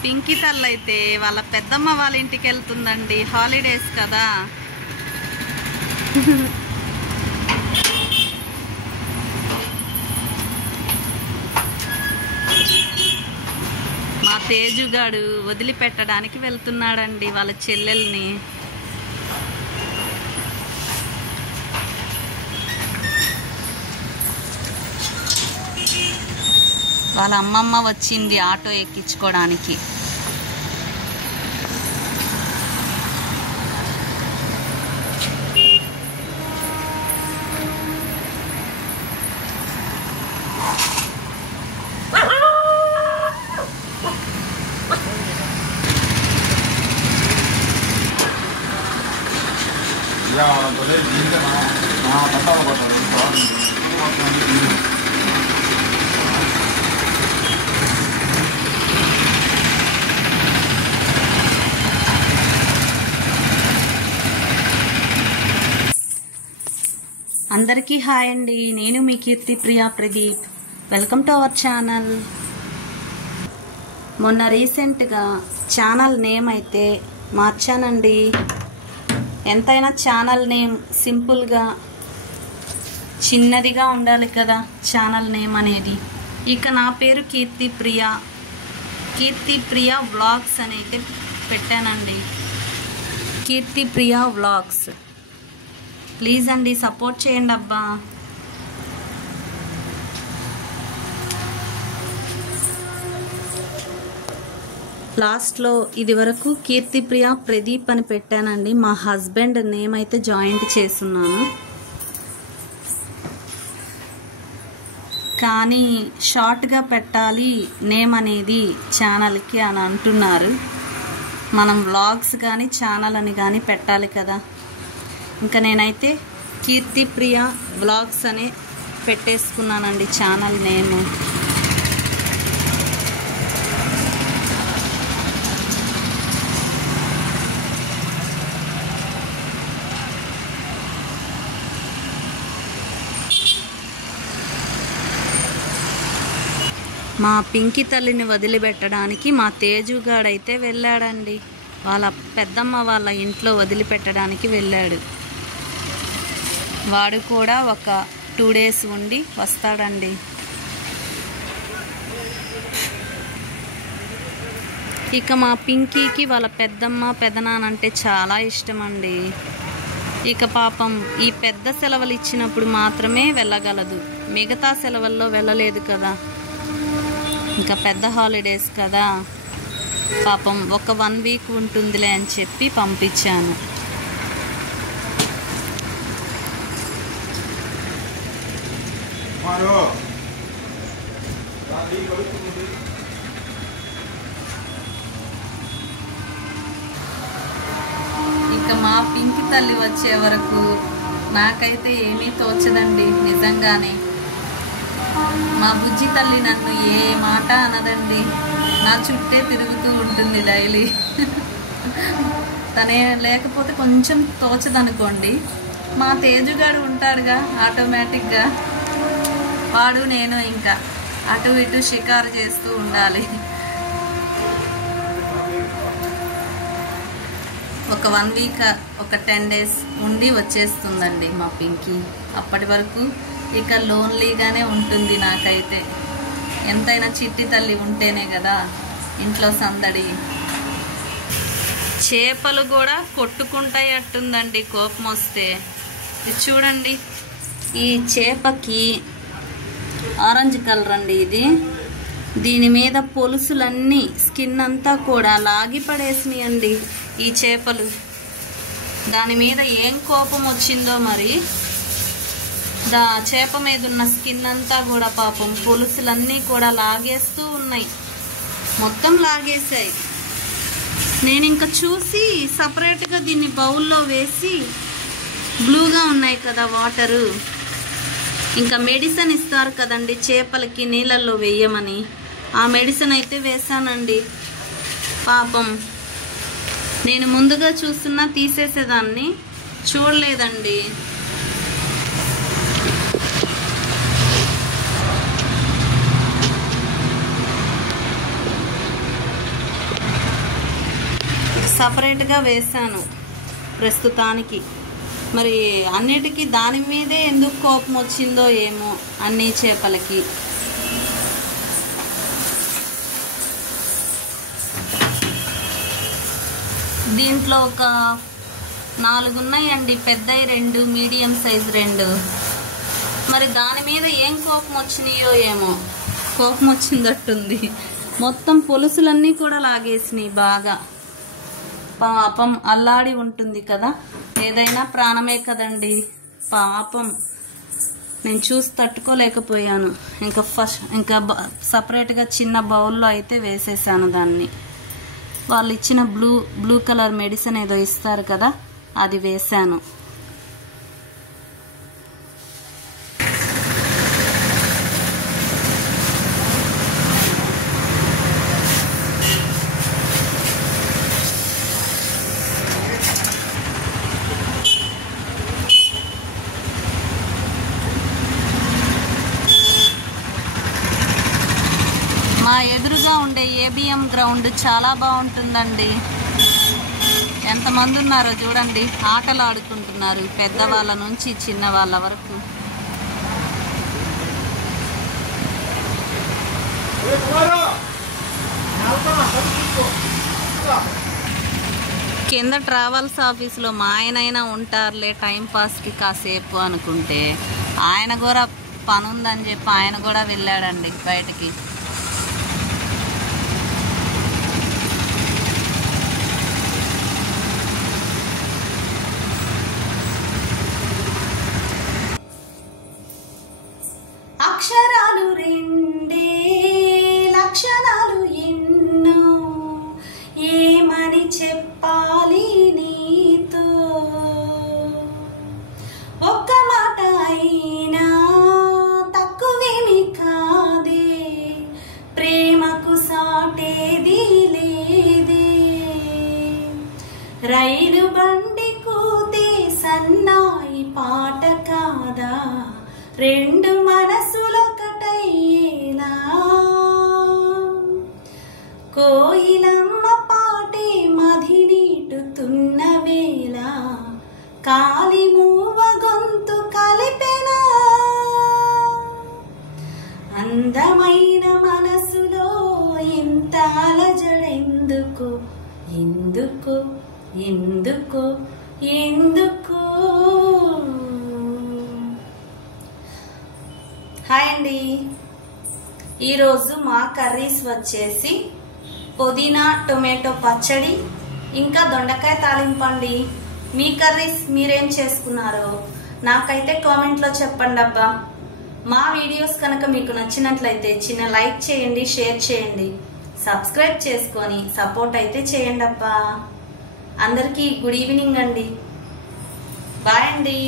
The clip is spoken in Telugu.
పింకీ తల్లి అయితే వాళ్ళ పెద్దమ్మ వాళ్ళ ఇంటికి వెళ్తుందండి. హాలిడేస్ కదా. మా తేజుగాడు వదిలిపెట్టడానికి వెళ్తున్నాడండి వాళ్ళ చెల్లెల్ని. వాళ్ళ అమ్మమ్మ వచ్చింది ఆటో ఎక్కించుకోవడానికి. అందరికీ హాయ్ అండి. నేను మీ Keerthi Priya Pradeep. Welcome to our channel. మొన్న రీసెంట్గా ఛానల్ నేమ్ అయితే మార్చానండి. ఎంతైనా ఛానల్ నేమ్ సింపుల్గా చిన్నదిగా ఉండాలి కదా ఛానల్ నేమ్ అనేది. ఇక నా పేరు కీర్తి ప్రియా. కీర్తి ప్రియా వ్లాగ్స్ అని అయితే పెట్టానండి. కీర్తి ప్రియా వ్లాగ్స్. ప్లీజ్ అండి సపోర్ట్ చేయండి అబ్బా. లాస్ట్లో ఇది వరకు కీర్తి ప్రియా ప్రదీప్ అని పెట్టానండి. మా హస్బెండ్ నేమ్ అయితే జాయింట్ చేస్తున్నాను. కానీ షార్ట్గా పెట్టాలి నేమ్ అనేది ఛానల్కి అని అంటున్నారు. మనం వ్లాగ్స్ కానీ ఛానల్ అని కానీ పెట్టాలి కదా. ఇంకా నేనైతే కీర్తి ప్రియా వ్లాగ్స్ అని పెట్టేసుకున్నానండి ఛానల్ నేమ్. మా పింకీ తల్లిని వదిలిపెట్టడానికి మా తేజుగాడైతే వెళ్ళాడండి. వాళ్ళ పెద్దమ్మ వాళ్ళ ఇంట్లో వదిలిపెట్టడానికి వెళ్ళాడు. వాడు కూడా ఒక 2 days ఉండి వస్తాడండి. ఇక మా పింకీకి వాళ్ళ పెద్దమ్మ పెదనానంటే చాలా ఇష్టం అండి. ఇక పాపం ఈ పెద్ద సెలవులు ఇచ్చినప్పుడు మాత్రమే వెళ్ళగలదు. మిగతా సెలవుల్లో వెళ్ళలేదు కదా. ఇంకా పెద్ద హాలిడేస్ కదా, పాపం ఒక 1 week ఉంటుందిలే అని చెప్పి పంపించాను. ఇక మా పింకి తల్లి వచ్చే వరకు నాకైతే ఏమీ తోచదండి నిజంగానే. మా బుజ్జి తల్లి నన్ను ఏ మాట అనదండి. నా చుట్టే తిరుగుతూ ఉంటుంది డైలీ. తనే లేకపోతే కొంచెం తోచదనుకోండి. మా తేజుగాడు ఉంటాడుగా ఆటోమేటిక్గా. వాడు నేను ఇంకా అటు ఇటు షికారు చేస్తూ ఉండాలి. ఒక 1 week ఒక 10 days ఉండి వచ్చేస్తుందండి మా పింకీ. అప్పటి వరకు ఇక లోన్లీగానే ఉంటుంది నాకైతే. ఎంతైనా చిట్టి తల్లి ఉంటేనే కదా ఇంట్లో సందడి. చేపలు కూడా కొట్టుకుంటాయి అట్టుందండి కోపం వస్తే. ఇది చూడండి, ఈ చేపకి ఆరెంజ్ కలర్ అండి ఇది. దీని మీద పొలుసులన్నీ స్కిన్ అంతా కూడా లాగి పడేసినాయండి ఈ చేపలు. దాని మీద ఏం కోపం వచ్చిందో మరి. చేప మీద ఉన్న స్కిన్ అంతా కూడా పాపం పొలుసులన్నీ కూడా లాగేస్తూ ఉన్నాయి. మొత్తం లాగేసాయి. నేను ఇంకా చూసి సపరేట్గా దీన్ని బౌల్లో వేసి, బ్లూగా ఉన్నాయి కదా వాటరు, ఇంకా మెడిసిన్ ఇస్తారు కదండి చేపలకి నీళ్ళల్లో వేయమని, ఆ మెడిసిన్ అయితే వేసానండి. పాపం నేను ముందుగా చూస్తున్నా తీసేసేదాన్ని, చూడలేదండి. సపరేట్గా వేసాను ప్రస్తుతానికి. మరి అన్నిటికీ దాని మీదే ఎందుకు కోపం వచ్చిందో ఏమో అన్ని చేపలకి. దీంట్లో ఒక 4 ఉన్నాయండి, పెద్దవి 2, మీడియం సైజ్ 2. మరి దాని మీద ఏం కోపం వచ్చినాయో ఏమో, కోపం వచ్చిందట్టుంది. మొత్తం పులుసులన్నీ కూడా లాగేసినాయి బాగా. పాపం అల్లాడి ఉంటుంది కదా, ఏదైనా ప్రాణమే కదండి పాపం. నేను చూసి తట్టుకోలేకపోయాను. ఇంకా సపరేట్గా చిన్న బౌల్లో అయితే వేసేసాను దాన్ని. వాళ్ళు ఇచ్చిన బ్లూ కలర్ మెడిసిన్ ఏదో ఇస్తారు కదా, అది వేసాను. మా ఎదురుగా ఉండే ఏబిఎం గ్రౌండ్ చాలా బాగుంటుందండి. ఎంతమంది ఉన్నారో చూడండి, ఆటలు ఆడుకుంటున్నారు, పెద్దవాళ్ళ నుంచి చిన్న వాళ్ళ వరకు. కింద ట్రావెల్స్ ఆఫీస్లో మా ఆయనైనా ఉంటారులే టైం పాస్కి కాసేపు అనుకుంటే, ఆయన కూడా పని ఉందని చెప్పి ఆయన కూడా వెళ్ళాడండి బయటికి. అక్షరాలు 2 లక్షణాలు ఎన్నో, ఏమని చెప్పాలి నీతో, ఒక్క మాట అయినా తక్కువేమి కాదే, ప్రేమకు సాటేది లేదే, రైలు బండి కూతే సన్నాయి పాట కాదా, 2 మనసులొకటయ్యేలా, కోయిలమ్మ పాటే మది నీటుతున్న వేళ, కాలి మూవ గొంతు కలిపెనా, అందమైన మనసులో ఇంత అలజడెందుకు, ఎందుకు ఎందుకు ఎందుకు. హాయ్ అండి, ఈరోజు మా కర్రీస్ వచ్చేసి పుదీనా టొమాటో పచ్చడి ఇంకా దొండకాయ తాలింపండి. మీ కర్రీస్ మీరేం చేసుకున్నారో నాకైతే కామెంట్లో చెప్పండి అబ్బా. మా వీడియోస్ కనుక మీకు నచ్చినట్లయితే చిన్న లైక్ చేయండి, షేర్ చేయండి, సబ్స్క్రైబ్ చేసుకొని సపోర్ట్ అయితే చేయండి అబ్బా. అందరికీ గుడ్ ఈవినింగ్ అండి, బాయ్ అండి.